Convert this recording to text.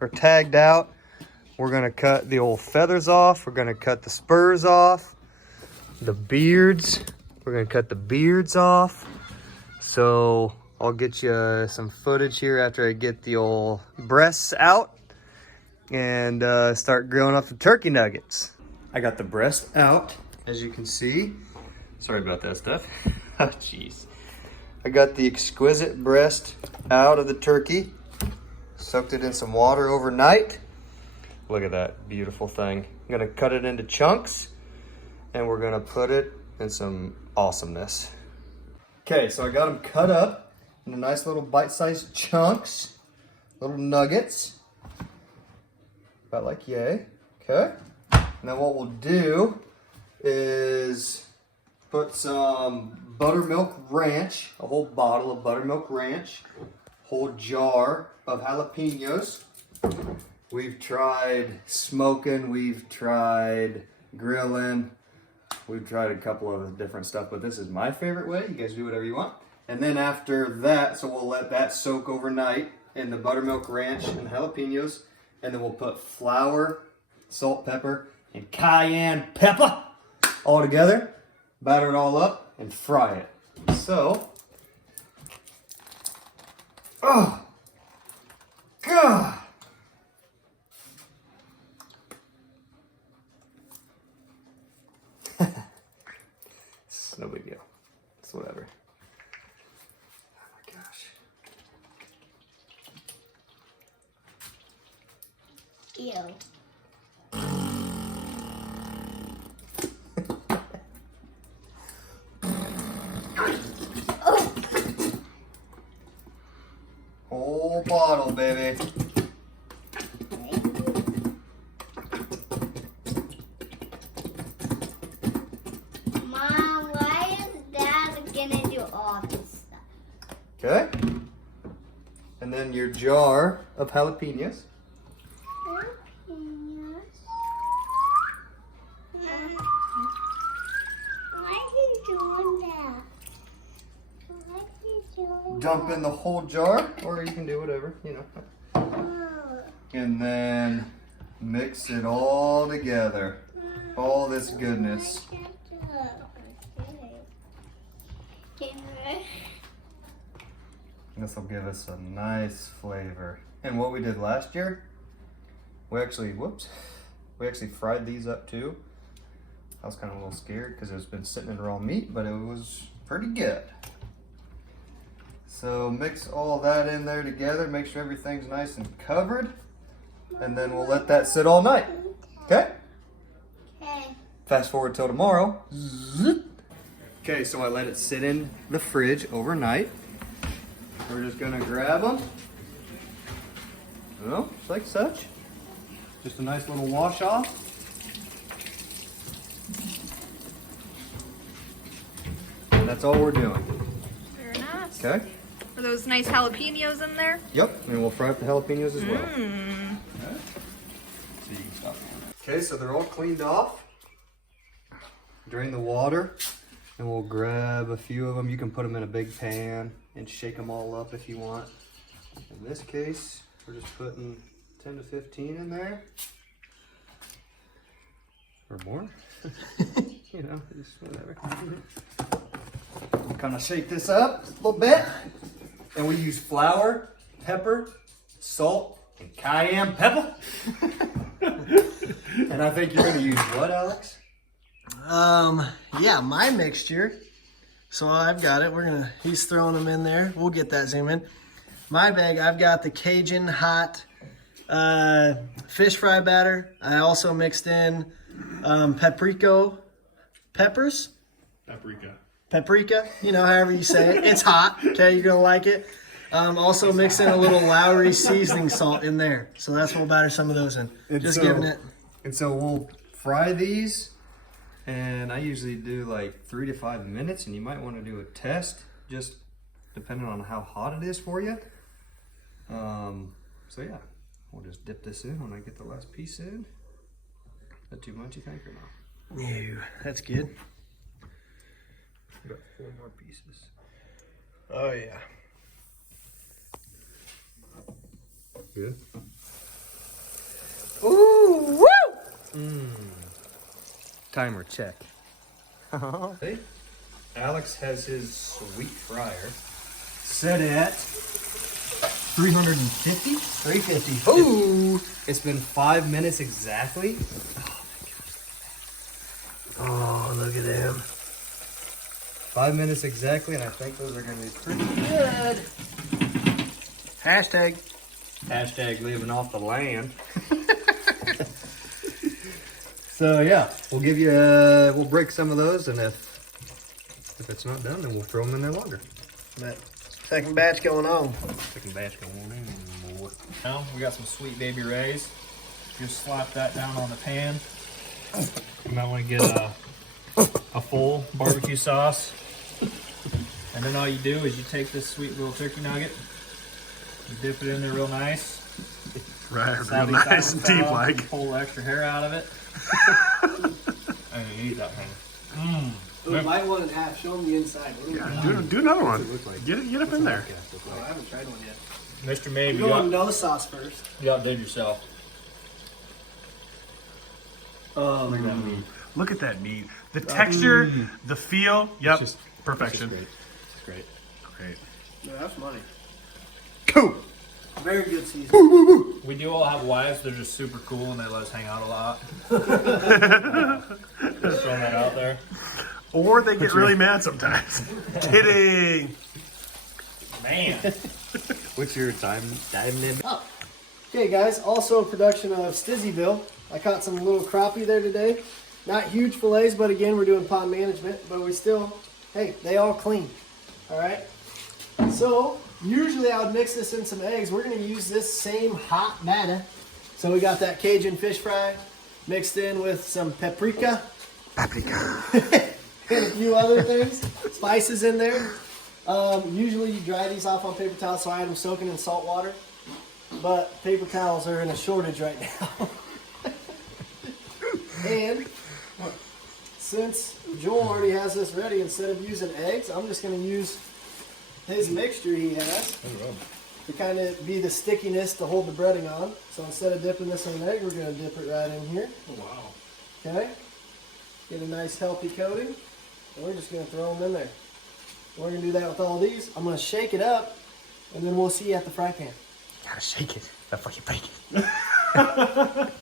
are tagged out. We're gonna cut the old feathers off. We're gonna cut the spurs off. The beards, we're gonna cut the beards off. So I'll get you some footage here after I get the old breasts out and start grilling up the turkey nuggets. I got the breast out, as you can see. Sorry about that stuff. Oh, jeez. I got the exquisite breast out of the turkey. Soaked it in some water overnight. Look at that beautiful thing. I'm gonna cut it into chunks and we're gonna put it in some awesomeness. Okay, so I got them cut up into nice little bite-sized chunks, little nuggets, about like yay, okay? And then what we'll do is put some buttermilk ranch, a whole bottle of buttermilk ranch, whole jar of jalapenos. We've tried smoking, we've tried grilling, we've tried a couple of different stuff, but this is my favorite way. You guys do whatever you want. And then after that, so we'll let that soak overnight in the buttermilk ranch and jalapenos, and then we'll put flour, salt, pepper, and cayenne pepper all together, batter it all up, and fry it. So, oh, God. It's no big deal. It's whatever. Oh my gosh. Ew. Whole bottle, baby. Mom, why is Dad gonna do all this stuff? Okay. And then your jar of jalapenos. Dump in the whole jar, or you can do whatever, you know. And then mix it all together. All this goodness. This will give us a nice flavor. And what we did last year, we actually fried these up too. I was kind of a little scared because it's been sitting in raw meat, but it was pretty good. So mix all that in there together, make sure everything's nice and covered, and then we'll let that sit all night. Okay? Okay. Fast forward till tomorrow. Okay, so I let it sit in the fridge overnight. We're just gonna grab them. Well, just like such. Just a nice little wash off. And that's all we're doing. Very nice. Okay? Are those nice jalapenos in there? Yep, and we'll fry up the jalapenos as well. Mmm. Okay. So you can stop. Okay, so they're all cleaned off. Drain the water, and we'll grab a few of them. You can put them in a big pan and shake them all up if you want. In this case, we're just putting 10 to 15 in there. Or more. You know, just whatever. Kind of shake this up a little bit. And we use flour, pepper, salt, and cayenne pepper. And I think you're going to use what, Alex? Yeah, my mixture. So I've got it. He's throwing them in there. We'll get that zoom in. My bag, I've got the Cajun hot fish fry batter. I also mixed in paprika peppers. Paprika, you know, however you say it. It's hot, okay, you're gonna like it. Also mix in a little Lowry seasoning salt in there. So that's what we'll batter some of those in. Giving it. And so we'll fry these, and I usually do like 3 to 5 minutes, and you might want to do a test, just depending on how hot it is for you. So yeah, we'll just dip this in when I get the last piece in. Is that too much, you think, or no? No, that's good. About 4 more pieces. Oh yeah. Good. Timer check. Hey, Alex has his sweet fryer set at 350. 350. Ooh, it's been 5 minutes exactly. Oh, look at him. 5 minutes exactly, and I think those are gonna be pretty good. Hashtag. Hashtag living off the land. So yeah, we'll give you, we'll break some of those, and if it's not done, then we'll throw them in there longer. But second batch going on. Second batch going in, boy. Now we got some Sweet Baby Ray's. Just slap that down on the pan. You might want to get a full barbecue sauce. And then all you do is you take this sweet little turkey nugget, you dip it in there real nice. Right, real Salty nice and sour deep style, like. you pull the extra hair out of it. And you eat that thing. Bite one in half. Show them the inside. Do another one. Get up in there. Oh, I haven't tried one yet. Mr. Mabe, You go no sauce first. you outdid yourself. Oh, Look at that meat. Look at that meat. The texture, the feel. Yep, perfection. It's great. Great. no, that's money. Cool. Very good season. We do all have wives. They're just super cool and they let us hang out a lot. Just throwing that out there. Or they get really mad sometimes. Kidding. Man. What's your time limit? Okay, guys. Also a production of Stizzyville. I caught some little crappie there today. Not huge fillets, but again, we're doing pond management. But we still, hey, they all clean. All right. So usually I would mix this in some eggs. We're going to use this same hot batter. So we got that Cajun fish fry mixed in with some paprika. And a few other things. Spices in there. Usually you dry these off on paper towels, so I had them soaking in salt water. But paper towels are in a shortage right now. And since Joel already has this ready, instead of using eggs, I'm just going to use his mixture he has to kind of be the stickiness to hold the breading on. So instead of dipping this in an egg, we're going to dip it right in here. Oh, wow. Okay? Get a nice healthy coating. And we're just going to throw them in there. We're going to do that with all these. I'm going to shake it up, and then we'll see you at the fry pan. Gotta shake it. That fucking bacon.